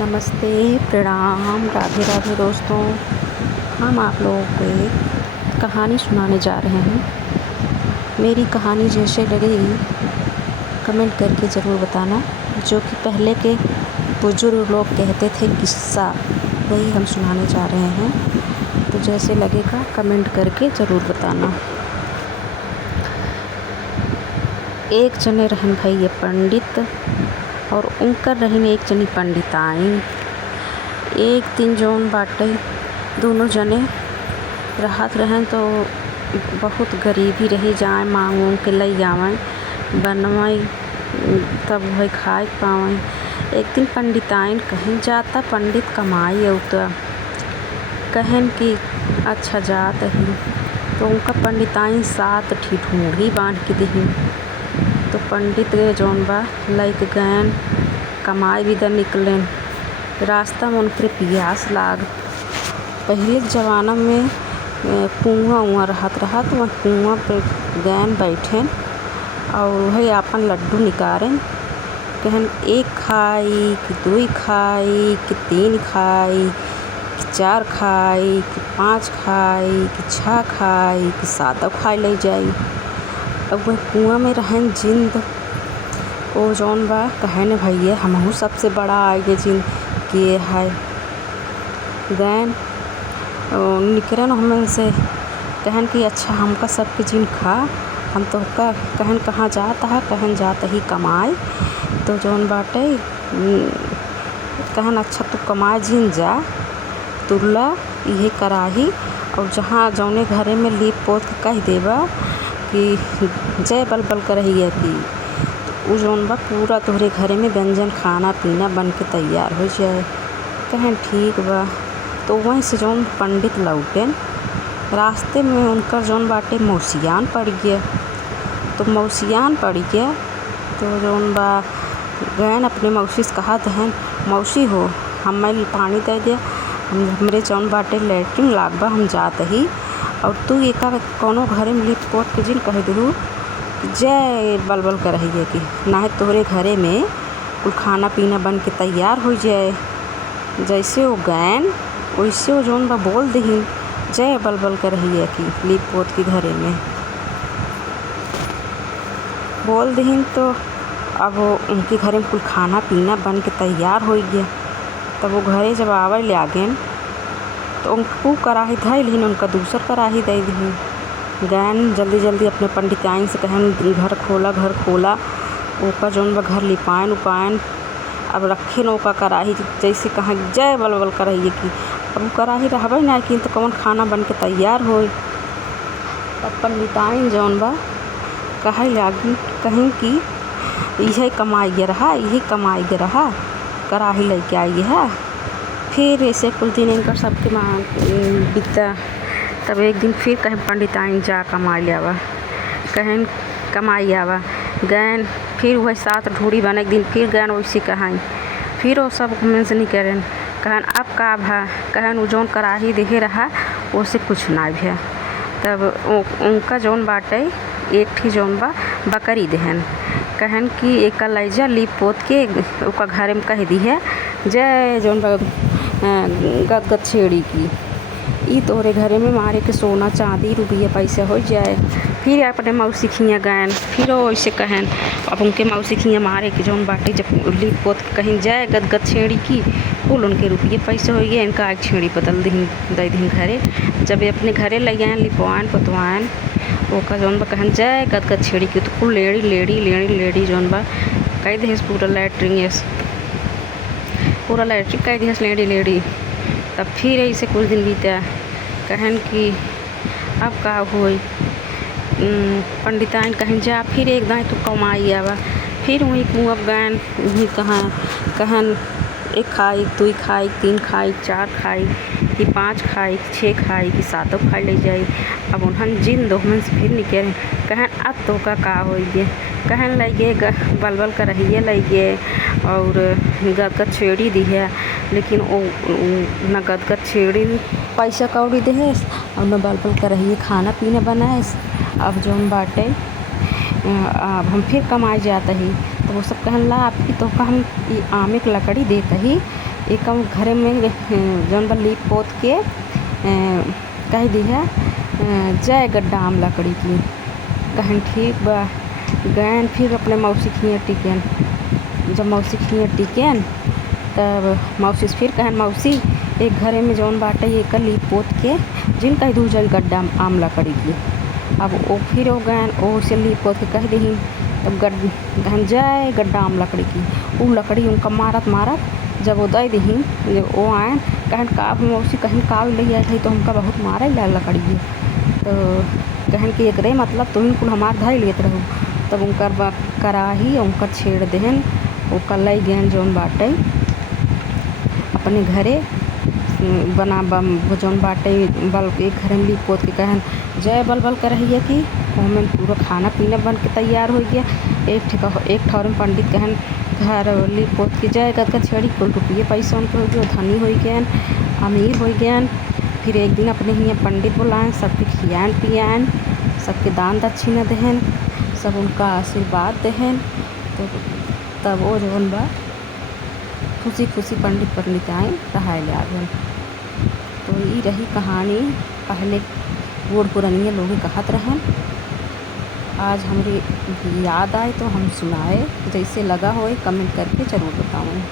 नमस्ते, प्रणाम, राधे राधे दोस्तों। हम आप लोगों को एक कहानी सुनाने जा रहे हैं। मेरी कहानी जैसे लगेगी कमेंट करके ज़रूर बताना। जो कि पहले के बुजुर्ग लोग कहते थे किस्सा, वही हम सुनाने जा रहे हैं। तो जैसे लगेगा कमेंट करके ज़रूर बताना। एक जने रहन भई पंडित और उनकर रहीन एक जनी पंडिताइन। एक दिन जौन बाटे दोनों जने रहत रहें तो बहुत गरीबी रही, जाए मांग उंग के लई आवें बनवाई तब वही खाए पावें। एक दिन पंडिताइन कहीं जाता पंडित कमाई अउता कहन कि अच्छा जात ही तो उनका पंडिताइन 7 ठी ढूंढी बांध के दही। तो पंडित जौन बा लैके गएन कमाई भी निकलेन। रास्ता में उनके प्यास लाग। पहले के ज़माना में कुआं उआं रहत वह कुआं पे गएन बैठेन और वही आपन लड्डू निकारें। कहन 1 खाई कि 2 खाई कि 3 खाई कि 4 खाई कि 5 खाई कि 6 खाई कि 7 खाई ले जाई। अब वह कुआं में रहें जिंद ओ जौन बा कहने भैया हमहू सबसे बड़ा आगे जिंद किए है गैन निकरन हमें से कहन कि अच्छा हमका सबके जिन खा हम तो का कहन कहाँ जाता है कहन जाता ही कमाए। तो जौन बाटे कहन अच्छा तू कमाए जिन जा तुरला यही कराही और जहाँ जौने घरे में लीप पोत के कह देबा कि जय बलबल करही कि उ जौन बा पूरा तोहरे घरे में व्यंजन खाना पीना बन के तैयार हो जाए। कहन ठीक बा। तो वहीं से जौन पंडित लौटेन रास्ते में उनकर जौन बाटे मौसियान पड़ गया। तो मौसियान पड़ गया तो जौन बा गैन अपने मौसी से कहा दहन मौसी हो हमें पानी दे दिया हमरे जौन बाटे लैट्रिन लाग बा हम जात ही और तू एक कोनो घरे में लिप पोत के जिन कह दू जय बलबल करही कि ना तोहरे घरे में कुल खाना पीना बन के तैयार हो जाए। जैसे वो गैन वैसे वो जौन बा बोल दही जय बलबल करही कि लिप पोत के घरे में बोल दही। तो अब उनके घरे में कुल खाना पीना बन के तैयार हो गया। तब वो घरे जब आवे ले आगेन तो उनको कढ़ाई धैल ही उनका दूसर कढ़ाई दे दी। गैन जल्दी जल्दी अपने पंडिताइन से कहन घर खोला ओका जौन बा घर लिपायन उपायन अब रखे न ओका कढ़ाई जैसे कहाँ जय बलबल करही कि अब कढ़ाई रहबे ना कि तो कौन खाना बन के तैयार हो। तब पंडिताइन जौन बा कहे लागी कहीं कि यही कमाई गे रहा कढ़ाई लेके आई है। फिर ऐसे कुछ दिन इनका सबके मांग बीता। तब एक दिन फिर कहीं पंडिताइन जा कमाई आवा कहन कमाई आवा गैन फिर वही 7 ढूढ़ी बन। एक दिन फिर गैन वैसे कहाई फिर वो सब में से नहीं करें कहन अब का भा कहन वो जौन कढ़ाई देहे रहा उससे कुछ ना भा। तब उनका जौन बाटे एक ठी जौन बा बकरी देहन कहन कि एक लैजा लीप पोत के ओका घरे में कह दी है जय जौन बा गदगद छेड़ी की ई तोहरे घरे में मारे के सोना चांदी रुपया पैसा हो जाए। फिर अपने मौसी खियाँ गैन फिर वैसे कहन अब उनके मौसी खियाँ मारे के जौन बाटे जब लीप पोत के कहीं जाए गदगद छेड़ी की कुल उनके रुपये पैसे हो गए। इनका एक छेड़ी बदल दी दे दी घरे जब अपने घरे ले गए लिपवान पतवान ओका जौन बा कहन जय गदगद छेड़ी की तो कुल लेड़ी जौन बा कह दे पूरा लैट्रिन कह दी लेडी। तब फिर ऐसे कुछ दिन बीता कहन कि अब का होई पंडिताइन कहीं जा फिर एक दाएँ तो कमाई आवा फिर वहीं कुआं गैन वहीं कहाँ कहन 1 खाई 2 खाई 3 खाई 4 खाई कि 5 खाई 6 खाई कि 7 खाई ले जाई। अब उन्हन जिन दो में से फिर निकले कहन अब तो का होइए कहन लगे बलबल करहिए लगे और गदगद छेड़ी दी है लेकिन वो न गदगद छेड़ी पैसा कौड़ी दे और न बलबल करहिए खाना पीना बनाए। अब जौन बाटे अब हम फिर कमाए जाता ही तो वो सब कहन ला आपकी तो हम आमे की लकड़ी देता ही एक घरे में जौन बा लीप पोत के कह दी है जय गड्ढा आम लकड़ी की। कहन ठीक बा, गए फिर अपने मौसी खिए टिकन। जब मौसी खिए टिकन तब मौसी से फिर कहन मौसी एक घरे में जौन बाटे एक लीप पोत के जिन कह दू जय गड्ढा आम लकड़ी की। अब वो फिर वो गए ओ से लीप पोत के कह दी तब कहन जय गड्ढा आम लकड़ी की। वो लकड़ी उनका मारत जब वो दे दी जब वो आए कहन का मौसी कहन का ले आए थे तो हमका बहुत मारा ही लकड़ी है। तो कहन कि एक मतलब तुम कुल हमार धाई लेत रहो। तब उनकर कराही उनकर छेड़ देहन ओकर लई गहन जौन बाटे अपने घरे बना जौन बाटे बल एक घर में लीप पोत के कहन जय बल बल कर रही है कि ओमें पूरा खाना पीना बन के तैयार हो गया। एक ठौर में पंडित कहन घर लीप पोत के जय गद का छेड़ी कुल रुपये पैसा उनको हो गया, धनी हो गए, अमीर हो गए। फिर एक दिन अपने ही पंडित बुलाएं, सबके खियान पियान, सबके दान दक्षिणा देहन, सब उनका आशीर्वाद देहन। तो तब वो जौन बा खुशी खुशी पंडित आए रहाय ले आगन। तो ये रही कहानी पहले बूढ़ पुरानिया लोग कहत रहन। आज हमरे याद आए तो हम सुनाए, जैसे लगा होए कमेंट करके ज़रूर बताएं।